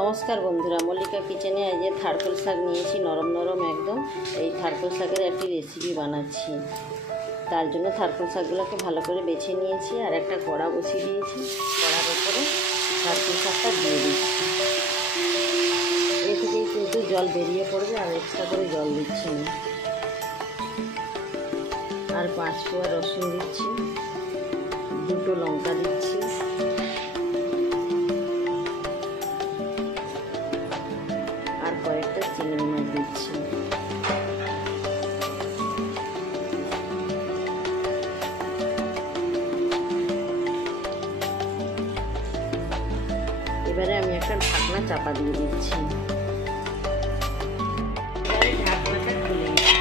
নমস্কার বন্ধুরা, মল্লিকা কিচেনে এই যে থারকোল শাক নিয়েছি, নরম নরম একদম। এই থারকোল শাকের একটি রেসিপি বানাচ্ছি। তার জন্য থারকোল শাকগুলোকে ভালো করে বেছে নিয়েছি আর একটা কড়া বসিয়ে দিয়েছি। কড়ার উপরে থারকোল শাকটা দিয়ে দিচ্ছি। এ থেকেই কিন্তু জল বেরিয়ে পড়বে, আর এক্সট্রা করে জল দিচ্ছি না। আর 5 কোয়া রসুন দিচ্ছি, 2টো লঙ্কা দিচ্ছি, আর কয়েকটা চিংড়ি মাছ দিচ্ছি। এবারে আমি একটা ঢাকনা চাপা দিয়ে দিচ্ছি। এবারে ঢাকনাটা খুলে দিচ্ছি।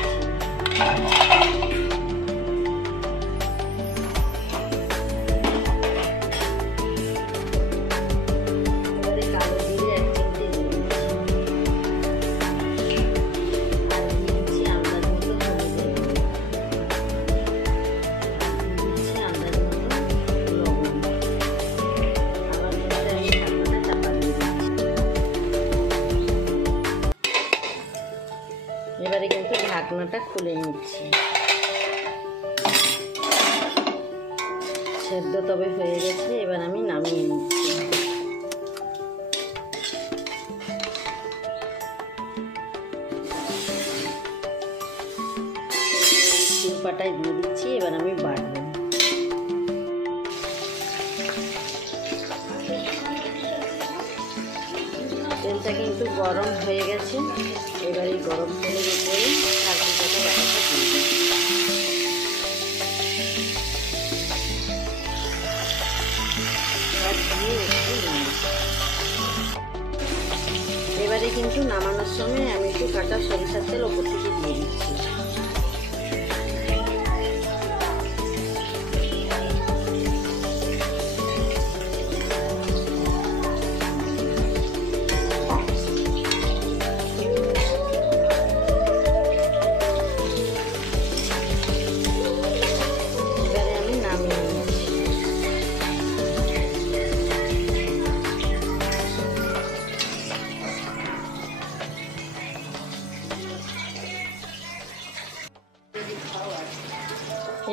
এবারে কিন্তু ঢাকনাটা খুলে নিচ্ছি। সেদ্ধ তবে হয়ে গেছে, এবার আমি নামিয়ে নিচ্ছি। শিলপাটায় দিয়ে দিচ্ছি, এবার আমি বাটবো। তেলটা কিন্তু গরম হয়ে গেছে। এবার এই গরম তেলের উপরে থারকোলটাকে বাটাটা দিয়ে দিই। এবারে কিন্তু নামানোর সময় আমি একটু কাঁচা সরিষার তেল ওপর থেকে দিয়ে দিচ্ছি।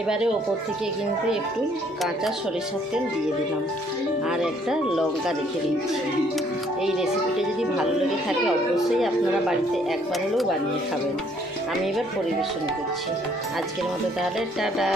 এবারে ওপর থেকে কিন্তু একটু কাঁচা সরিষার তেল দিয়ে দিলাম, আর একটা লঙ্কা রেখে দিচ্ছি। এই রেসিপিটা যদি ভালো লেগে থাকে অবশ্যই আপনারা বাড়িতে একবার হলেও বানিয়ে খাবেন। আমি এবার পরিবেশন করছি। আজকের মতো তাহলে টাটা।